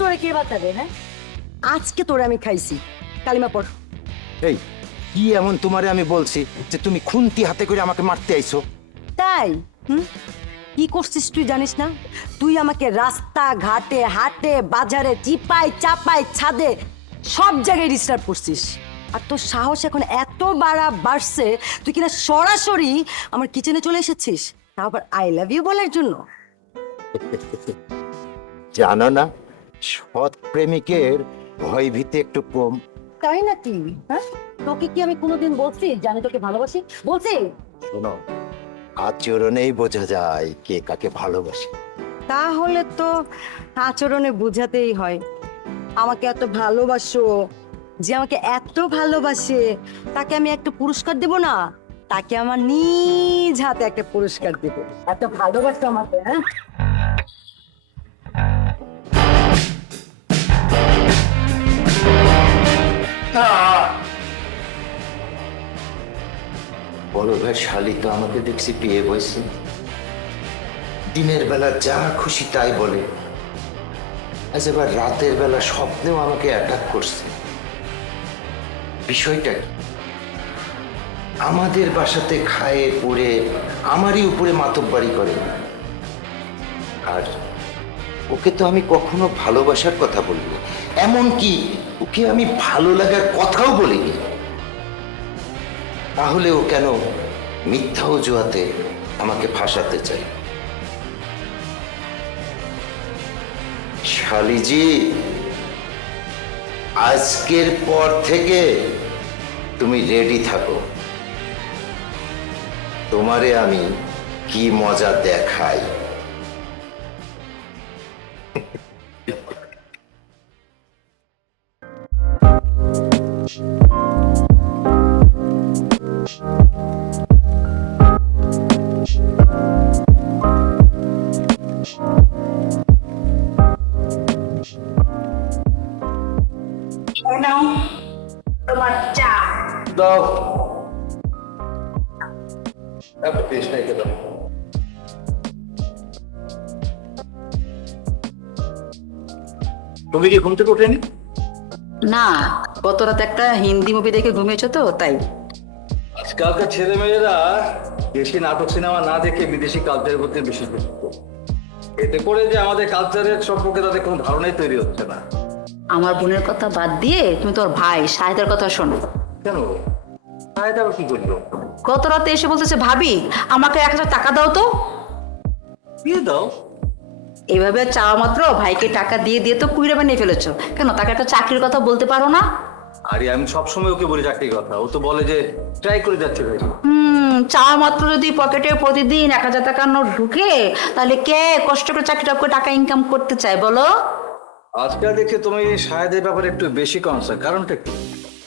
তোরে কে বাঁচাবে হ্যাঁ? আজকে তোরে আমি খাইছি। কালিমা পড়। এই কি এমন তোমারে আমি বলছি যে তুমি খুন্তি হাতে করে আমাকে মারতে আইছো? তাই? হুম? কি করছিস তুই জানিস না? তুই আমাকে রাস্তা ঘাটে হাটে বাজারে চিপাই চাপাই ছাদে সব জায়গায় ডিস্টার্ব করছিস। আর তোর সাহস এখন এত বাড়া বাড়ছে তুই কিনা সরাসরি আমার কিচেনে চলে এসেছিস? তাও আবার আই লাভ ইউ বলার জন্য? জানো না সৎ প্রেমিকের ভয় ভীতি একটু কম। তাই নাকি? হ্যাঁ? তোকে কি আমি কোনোদিন বলছি? যে আমি তোকে ভালোবাসি। বলছি? শোনো আচরণেই বোঝা যায় কে কাকে ভালোবাসে। তাহলে তো আচরণে বোঝাতেই হয়। আমাকে এত ভালোবাসো যে আমাকে এত ভালোবাসে তাকে আমি একটা পুরস্কার দেব না? তাকে আমার নিজ হাতে একটা পুরস্কার দেব। এত ভালোবাসো আমাকে হ্যাঁ? বড় ভাই শালিকা, আমাকে দেখছি পেয়ে বসে দিনের বেলা যা খুশি তাই বলে। আজ এবার রাতের বেলা স্বপ্নেও আমাকে অ্যাটাক করছে। বিষয়টা আমাদের বাসাতে খায়ে, পড়ে, আমারই উপরে মাতব্বারি করে। আর ওকে তো আমি কখনো ভালোবাসার কথা বলিনি এমনকি ওকে আমি ভালো লাগার কথাও বলিনি। তাহলে ও কেন মিথ্যা অজুহাতে আমাকে ফাঁসাতে চাই শালিজি, আজকের পর থেকে তুমি রেডি থাকো। তোমারে আমি কি মজা দেখাই? নাও তোমার চা দাও একটা পেস্ট দাও। তুমি কি ঘুম থেকে ওঠেনি? না গত রাতে একটা হিন্দি মুভি দেখে ঘুমিয়েছো তো তাই। আজকালকার ছেলে মেয়েরা দেশি নাটক সিনেমা না দেখে বিদেশি কালচারের প্রতি বেশি যুক্ত। এতে করে যে আমাদের কালচারের সম্পর্কে তাদের কোনো ধারণাই তৈরি হচ্ছে না। আমার বোনের কথা বাদ দিয়ে তুমি তোর ভাই শাহেদের কথা শোনো। কেন? সাহেব আবার কি করল? গত রাতে এসে বলতেছে ভাবি আমাকে এক হাজার টাকা দাও তো। দিয়ে দাও। এইভাবে চাওয়া মাত্র ভাইকে টাকা দিয়ে দিয়ে তো কুইরে বানিয়ে ফেলেছো। কেন তাকে একটা চাকরির কথা বলতে পারো না? আরে আমি সবসময় ওকে বলি চাকরির কথা। ও তো বলে যে ট্রাই করে যাচ্ছে ভাই। হুম চাওয়া মাত্র যদি পকেটে প্রতিদিন এক হাজার টাকার নোট ঢুকে তাহলে কে কষ্ট করে চাকরিটা করে টাকা ইনকাম করতে চায় বলো? আজকাল দেখছি তুমি সাহেদের ব্যাপারে একটু বেশি কনসার্ন কারণটা কি?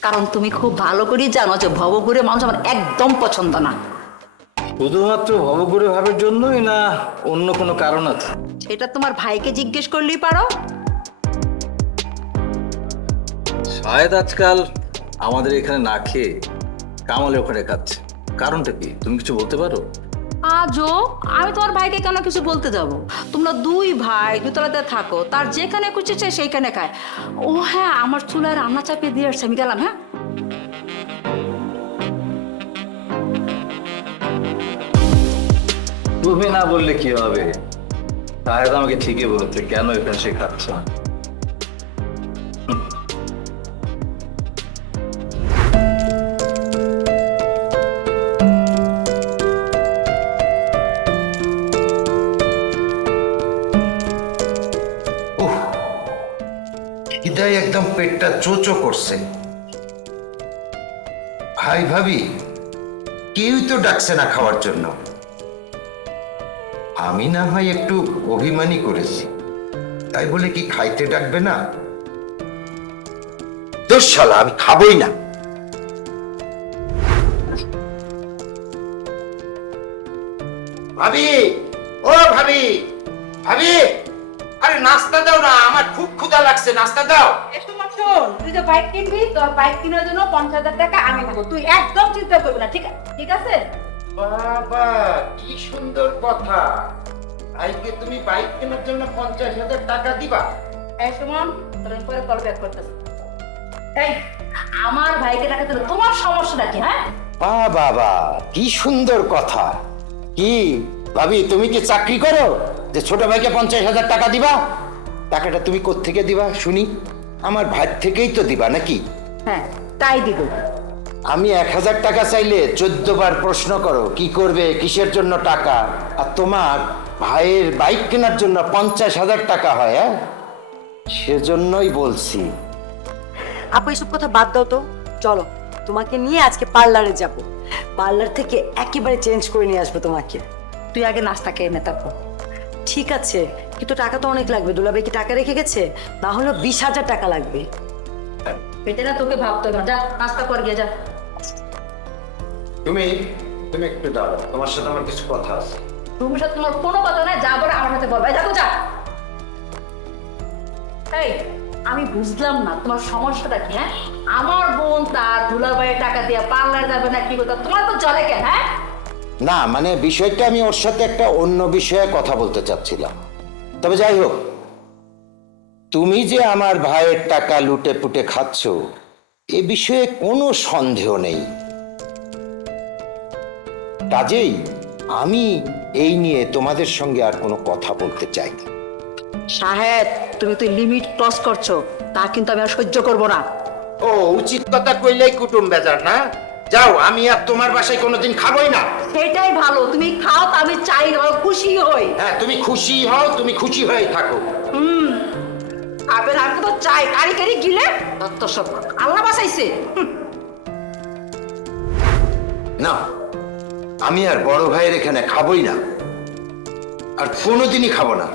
কারণ তুমি খুব ভালো করেই জানো যে ভবঘুরে মানুষ আমার একদম পছন্দ না। শুধুমাত্র ভবঘুরে ভাবের জন্যই না অন্য কোনো কারণ আছে? সেটা তোমার ভাইকে জিজ্ঞেস করলেই পারো। শায়দ আজকাল আমাদের এখানে না খেয়ে কামালে ওখানে খাচ্ছে। কারণটা কি? তুমি কিছু বলতে পারো? আজও আমি তোমার ভাইকে কেন কিছু বলতে যাব? তোমরা দুই ভাই দুতলাতে থাকো, তার যেখানে খুশি চাই সেইখানে খায়। ও হ্যাঁ আমার চুলায় রান্না চাপিয়ে দিয়ে আসছে, আমি গেলাম হ্যাঁ? তুমি না বললে কি হবে? শায়দ আমাকে ঠিকই বলেছে, কেন এখানে সে খাচ্ছে? না হৃদয় একদম পেটটা চোচো করছে। ভাই ভাবি কেউই তো ডাকছে না খাওয়ার জন্য। আমি না হয় একটু অভিমানী করেছি। তাই বলে কি খাইতে ডাকবে না? দোষ শালা, আমি খাবই না। ভাবি, ও ভাবি ভাবি! আরে নাস্তা দাও না আমার খুব ক্ষুধা লাগছে নাস্তা দাও। শোন তুই যে বাইক কিনবি তোর বাইক কেনার জন্য পঞ্চাশ হাজার টাকা আমি দেবো তুই একদম চিন্তা করবি না ঠিক আছে ঠিক আছে? বাবা কি সুন্দর কথা। ভাইকে তুমি বাইক কেনার জন্য পঞ্চাশ হাজার টাকা দিবা? এই সুমন তোর পরে কল ব্যাক করতেছি। এই আমার ভাইকে টাকা দিলে তোমার সমস্যাটা কি হ্যাঁ? বা বাবা কি সুন্দর কথা। কি ভাবি তুমি কি চাকরি করো? যে ছোট ভাইকে পঞ্চাশ হাজার টাকা দিবা টাকাটা তুমি কোত্থেকে দিবা? শুনি আমার ভাই থেকেই তো দিবা নাকি? হ্যাঁ তাই দিব। আমি এক হাজার টাকা চাইলে চোদ্দ বার প্রশ্ন করো কি করবে কিসের জন্য টাকা? আর তোমার ভাইয়ের বাইক কেনার জন্য পঞ্চাশ হাজার টাকা হয় হ্যাঁ? সেজন্যই বলছি। আপু এসব কথা বাদ দাও তো। চলো তোমাকে নিয়ে আজকে পার্লারে যাব। পার্লার থেকে একেবারে চেঞ্জ করে নিয়ে আসব তোমাকে। তুই আগে নাস্তা খেয়ে নে তারপর। ঠিক আছে কিন্তু টাকা তো অনেক লাগবে। দুলাভাই কি টাকা রেখে গেছে? না হলে বিশ হাজার টাকা লাগবে। পেটে না তোকে ভাবতে হবে না। যা নাস্তা কর গিয়ে যা। তুমি তুমি একটু দাঁড়াও। তোমার সাথে আমার কিছু কথা আছে। তুমি সাথে তোমার কোনো কথা নাই যা বলে আমার সাথে বলবে দেখো যা। এই আমি বুঝলাম না তোমার সমস্যাটা কি হ্যাঁ? আমার বোন তার দুলাভাইয়ের টাকা দিয়ে পার্লার যাবে না কি কথা তোমার তো চলে কেন হ্যাঁ? না মানে বিষয়টা আমি ওর সাথে একটা অন্য বিষয়ে কথা বলতে চাচ্ছিলাম। তবে যাই হোক তুমি যে আমার ভাইয়ের টাকা লুটে পুটে খাচ্ছ এ বিষয়ে কোনো সন্দেহ নেই। কাজেই আমি এই নিয়ে তোমাদের সঙ্গে আর কোনো কথা বলতে চাই না। সাহেব তুমি তো লিমিট ক্রস করছ তা কিন্তু আমি আর সহ্য করব না। ও উচিত কথা কইলেই কুটুম বেজার না? যাও আমি আর তোমার বাসায় কোনোদিন খাবোই না। সেটাই ভালো তুমি খাও তা আমি চাই খুশি হই। হ্যাঁ তুমি খুশি হও তুমি খুশি হয়ে থাকো। খাবে না আমি তো চাই কারি কারি গিলে তত সব আল্লাহ বাসাইছে। না আমি আর বড় ভাইয়ের এখানে খাবই না আর কোনোদিনই খাব না।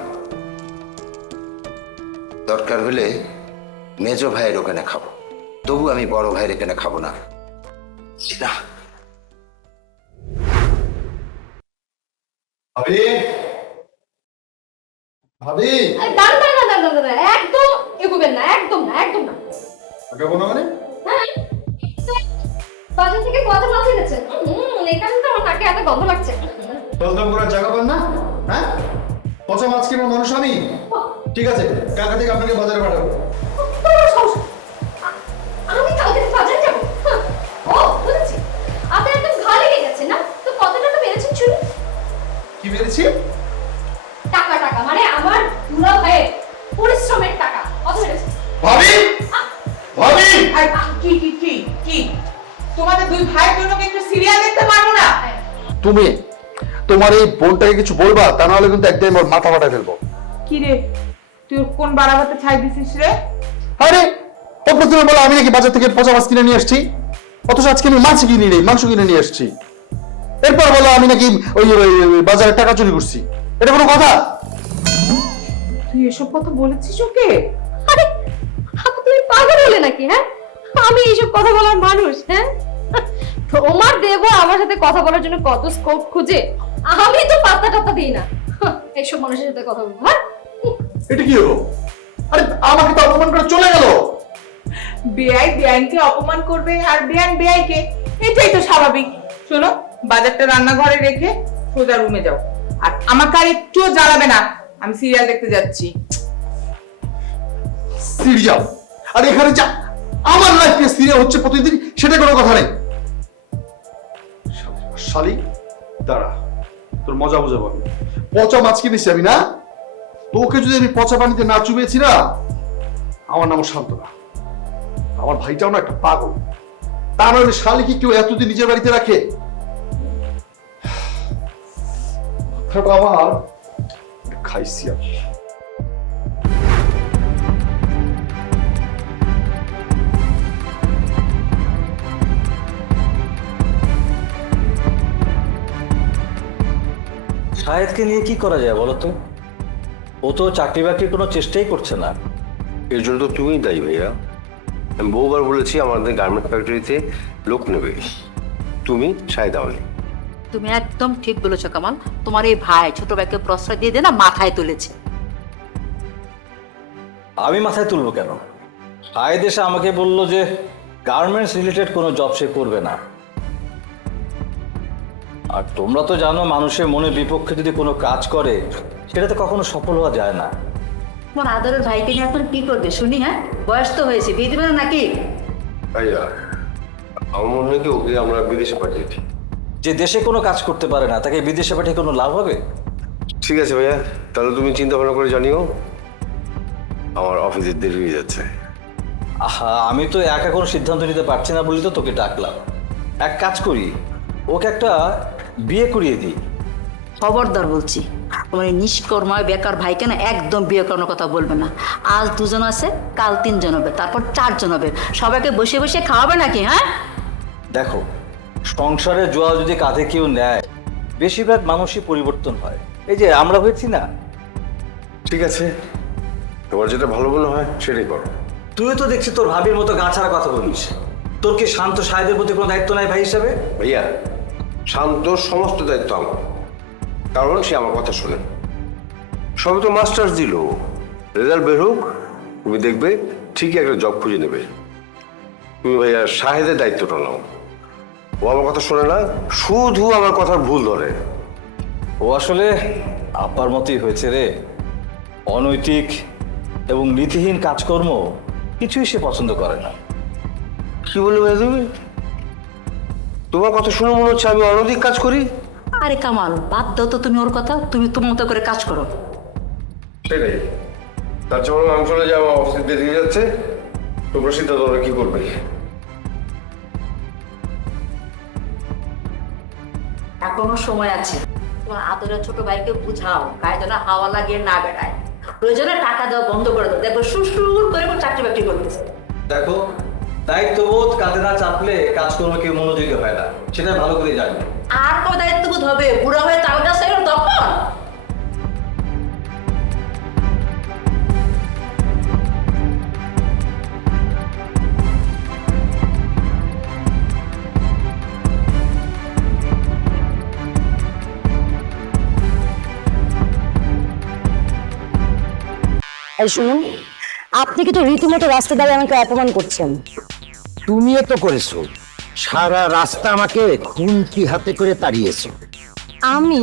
দরকার হলে মেজ ভাইয়ের ওখানে খাব তবু আমি বড় ভাইয়ের এখানে খাব না। না। ভাবি? ভাবি? আরে দাঁড়ান দাঁড়ান দাঁড়ান একদম এগোবেন না একদম না একদম না। আগে কোনো মানে? হ্যাঁ। বাজার থেকে কথা মাথায় গেছে। হুম এখানে তো আমার নাকে এত গন্ধ লাগছে। দলদম করার জায়গা পান না? হ্যাঁ? পচা মাছ কিনো মানুষ আমি? ঠিক আছে কাকা থেকে আপনাকে বাজারে পাঠাবো। তুমি তোমার এই বোনটাকে কিছু বলবা? তা নাহলে কিন্তু একদম ওর মাথা ফাটা ফেলব। কি রে? তুই কোন বাড়াবাতে ছাই দিছিস রে? আরে ও প্রথমে বলো আমি নাকি বাজার থেকে পচা মাছ কিনে নিয়ে আসছি। অথচ আজকে আমি মাছ কিনে নেই মাংস কিনে নিয়ে আসছি। এরপর বলো আমি নাকি ওই বাজারে টাকা চুরি করছি। এটা কোনো কথা? তুই এসব কথা বলেছিস ওকে? আরে আপু তুমি পাগল হলে নাকি হ্যাঁ? আমি এইসব কথা বলার মানুষ হ্যাঁ? তোমার দেব আমার সাথে কথা বলার জন্য কত স্কোপ খুঁজে? আমি তো পাত্তা টাত্তা দিই না। এইসব মানুষের সাথে কথা বলব হ্যাঁ? এটা কি হলো? আরে আমাকে তো অপমান করে চলে গেল। বেআই বেআইনকে অপমান করবে আর বেআইন বেআইকে এটাই তো স্বাভাবিক। শোনো বাজারটা রান্নাঘরে রেখে সোজা রুমে যাও। আর আমাকে আর একটুও জ্বালাবে না আমি সিরিয়াল দেখতে যাচ্ছি। সিরিয়াল আর এখানে যা আমার লাইফে সিরিয়াল হচ্ছে প্রতিদিন সেটা কোনো কথা নেই। শালি দাঁড়া তোর মজা বুঝাবো আমি পচা মাছ কিনেছি আমি না? তোকে যদি আমি পচা পানিতে না চুবিয়েছি না? আমার নাম শান্ত না আমার ভাইটাও না একটা পাগল। তা নইলে শালি কি কেউ এতদিন নিজের বাড়িতে রাখে? আমার খাইছি আমি। শাহেদকে নিয়ে কি করা যায় বলো তো? ও তো চাকরি বাকরির কোনো চেষ্টাই করছে না। এর জন্য তো তুমিই দায়ী ভাইয়া। আমি বহুবার বলেছি আমাদের গার্মেন্ট ফ্যাক্টরিতে লোক নেবে। তুমি সায় দাওনি তুমি একদম ঠিক বলেছ কামাল। তোমার এই ভাই ছোট ভাইকে প্রশ্রয় দিয়ে দিয়ে না মাথায় তুলেছে। আমি মাথায় তুলবো কেন? শাহেদ এসে আমাকে বলল যে গার্মেন্টস রিলেটেড কোনো জব সে করবে না। আর তোমরা তো জানো মানুষের মনের বিপক্ষে যদি কোনো কাজ করে সেটাতে কখনো সফল হওয়া যায় না। তোমার আদরের ভাইকে নিয়ে এখন কি করবে শুনি হ্যাঁ? বয়স তো হয়েছে বিয়ে দিবে না নাকি? ভাইয়া আমার মনে হয় কি ওকে আমরা বিদেশে পাঠিয়েছি যে দেশে কোনো কাজ করতে পারে না তাকে বিদেশে পাঠিয়ে কোনো লাভ হবে? ঠিক আছে ভাইয়া তাহলে তুমি চিন্তা ভাবনা করে জানিও আমার অফিসে দেরি হয়ে যাচ্ছে। আহা আমি তো একা কোনো সিদ্ধান্ত নিতে পারছি না বলি তো তোকে ডাকলাম। এক কাজ করি ওকে একটা বিয়ে করিয়ে দিই। খবরদার বলছি তোমার এই নিষ্কর্ময় বেকার ভাইকে না একদম বিয়ে করানোর কথা বলবে না? আজ দুজন আছে কাল তিনজন হবে তারপর চারজন হবে। সবাইকে বসে বসে খাওয়াবে নাকি হ্যাঁ? দেখো সংসারের জোয়া যদি কাঁধে কেউ নেয় বেশিরভাগ মানুষই পরিবর্তন হয়। এই যে আমরা হয়েছি না? ঠিক আছে। তোমার যেটা ভালো মনে হয় সেটাই করো। তুই তো দেখছি তোর ভাবির মতো গা ছাড়া কথা বলিস। তোর কি শান্ত সাহেদের প্রতি কোনো দায়িত্ব নাই ভাই হিসাবে? ভাইয়া শান্ত সমস্ত দায়িত্ব আমার। কারণ সে আমার কথা শোনে। সবে তো মাস্টার্স দিল। রেজাল্ট বের হোক তুমি দেখবে ঠিকই একটা জব খুঁজে নেবে। তুমি ভাইয়া শাহেদের দায়িত্বটা নাও। ও আমার কথা শোনে না শুধু আমার কথার ভুল ধরে। ও আসলে আপার মতোই হয়েছে রে। অনৈতিক এবং নীতিহীন কাজকর্ম কিছুই সে পছন্দ করে না। কি বলবে তুমি? তোমার কথা শুনে মনে হচ্ছে আমি অনৈতিক কাজ করি? আরে কামাল বাদ দাও তো তুমি ওর কথা তুমি তোমার মতো করে কাজ করো। সেটাই। তার জন্য আমি চলে যাব অফিসে যাচ্ছে। তোমরা সিদ্ধান্ত কি করবে। এখনও সময় আছে। তোমার আদরের ছোট ভাইকে বুঝাও গায়ে যেন হাওয়া লাগিয়ে না বেড়ায়। প্রয়োজনে টাকা দেওয়া বন্ধ করে দাও। দেখো সুসুর করে করে চাকরি বাকরি করতেছে। দেখো দায়িত্ববোধ কাঁধে না চাপলে কাজকর্ম কেউ মনোযোগী হয় না। সেটা ভালো করে জানবে আর কবে দায়িত্ববোধ হবে? বুড়া হয়ে তাল গাছ তখন? এই শুনুন আপনি কিন্তু রীতিমতো রাস্তা দাঁড়িয়ে আমাকে অপমান করছেন। তুমিও তো করেছ। সারা রাস্তা আমাকে খুন্তি হাতে করে তাড়িয়েছো। আমি?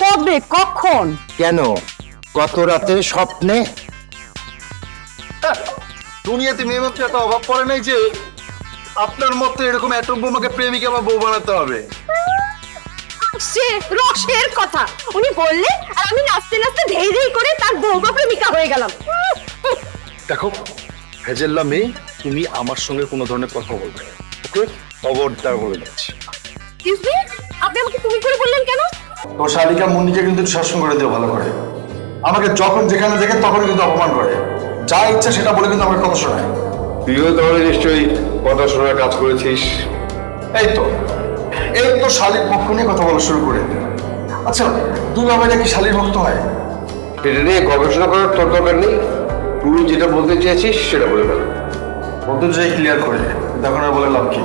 কবে? কখন? কেন? গত রাতে স্বপ্নে? দুনিয়াতে মেয়ে মাত্র এত অভাব পড়ে নাই যে আপনার মতো এরকম অ্যাটম বোমাকে প্রেমিকা বা বউ বানাতে হবে। সে রসের কথা। উনি বললে আর আমি নাচতে নাচতে ধেই ধেই করে তার বউবা প্রেমিকা হয়ে গেলাম। দেখো হেজেল্লা মেয়ে তুমি আমার সঙ্গে কোনো ধরনের কথা বলবে না। ওকে? খবরদার বলে এক্সকিউজ মি আপনি আমাকে তুমি করে বললেন কেন? তো শালিকা মুন্নিকে কিন্তু শাসন করে দিও ভালো করে। আমাকে যখন যেখানে দেখে তখন কিন্তু অপমান করে। যা ইচ্ছা সেটা বলে কিন্তু আমাকে কথা শোনায়। তুইও তাহলে নিশ্চয়ই কথা শোনার কাজ করেছিস। এই তো এই তো শালির পক্ষ নিয়ে কথা বলা শুরু করে। আচ্ছা দুই বাবা নাকি শালির ভক্ত হয়? সেটা নিয়ে গবেষণা করার তোর দরকার নেই। তুই যেটা বলতে চেয়েছিস সেটা বলে ফেল। বলতে চাই ক্লিয়ার করে। তখন আর বলে লাভ কি?